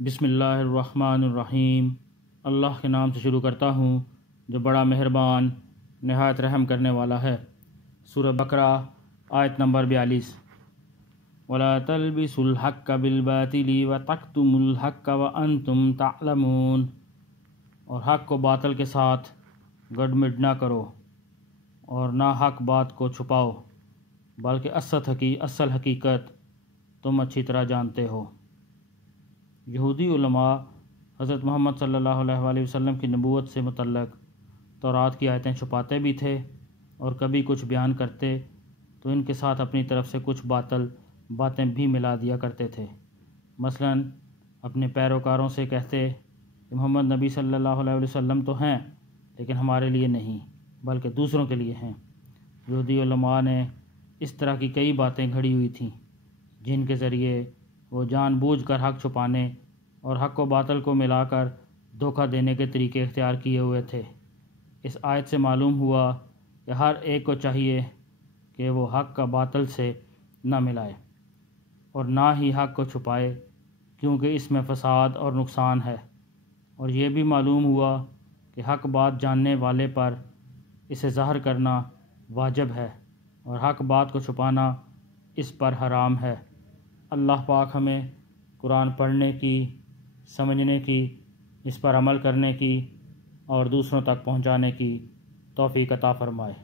بسم اللہ الرحمن الرحیم۔ اللہ کے نام سے شروع کرتا ہوں جو بڑا مہربان نہایت رحم کرنے والا ہے۔ سورہ بقرہ آیت نمبر 42۔ وَلَا تَلْبِسُوا الْحَقَّ بِالْبَاطِلِ وَتَكْتُمُوا الْحَقَّ وَأَنْتُمْ تَعْلَمُونَ، اور حق کو باطل کے ساتھ گڈمڈ نہ کرو اور نہ حق بات کو چھپاؤ، بلکہ اصل حقیقت تم اچھی طرح جانتے ہو۔ یہودی علماء حضرت محمد صلی اللہ علیہ وآلہ وسلم کی نبوت سے متعلق تورات کی آیتیں چھپاتے بھی تھے، اور کبھی کچھ بیان کرتے تو ان کے ساتھ اپنی طرف سے کچھ باطل باتیں بھی ملا دیا کرتے تھے۔ مثلا اپنے پیروکاروں سے کہتے کہ محمد نبی صلی اللہ علیہ وسلم تو ہیں لیکن ہمارے لیے نہیں بلکہ دوسروں کے لیے ہیں۔ یہودی علماء نے اس طرح کی کئی باتیں گھڑی ہوئی تھیں جن کے ذریعے وہ جان بوجھ کر حق چھپانے اور حق و باطل کو ملا کر دھوکہ دینے کے طریقے اختیار کیے ہوئے تھے۔ اس آیت سے معلوم ہوا کہ ہر ایک کو چاہیے کہ وہ حق کا باطل سے نہ ملائے اور نہ ہی حق کو چھپائے، کیونکہ اس میں فساد اور نقصان ہے۔ اور یہ بھی معلوم ہوا کہ حق بات جاننے والے پر اسے ظاہر کرنا واجب ہے اور حق بات کو چھپانا اس پر حرام ہے۔ اللہ پاک ہمیں قرآن پڑھنے کی، سمجھنے کی، اس پر عمل کرنے کی اور دوسروں تک پہنچانے کی توفیق عطا فرمائے۔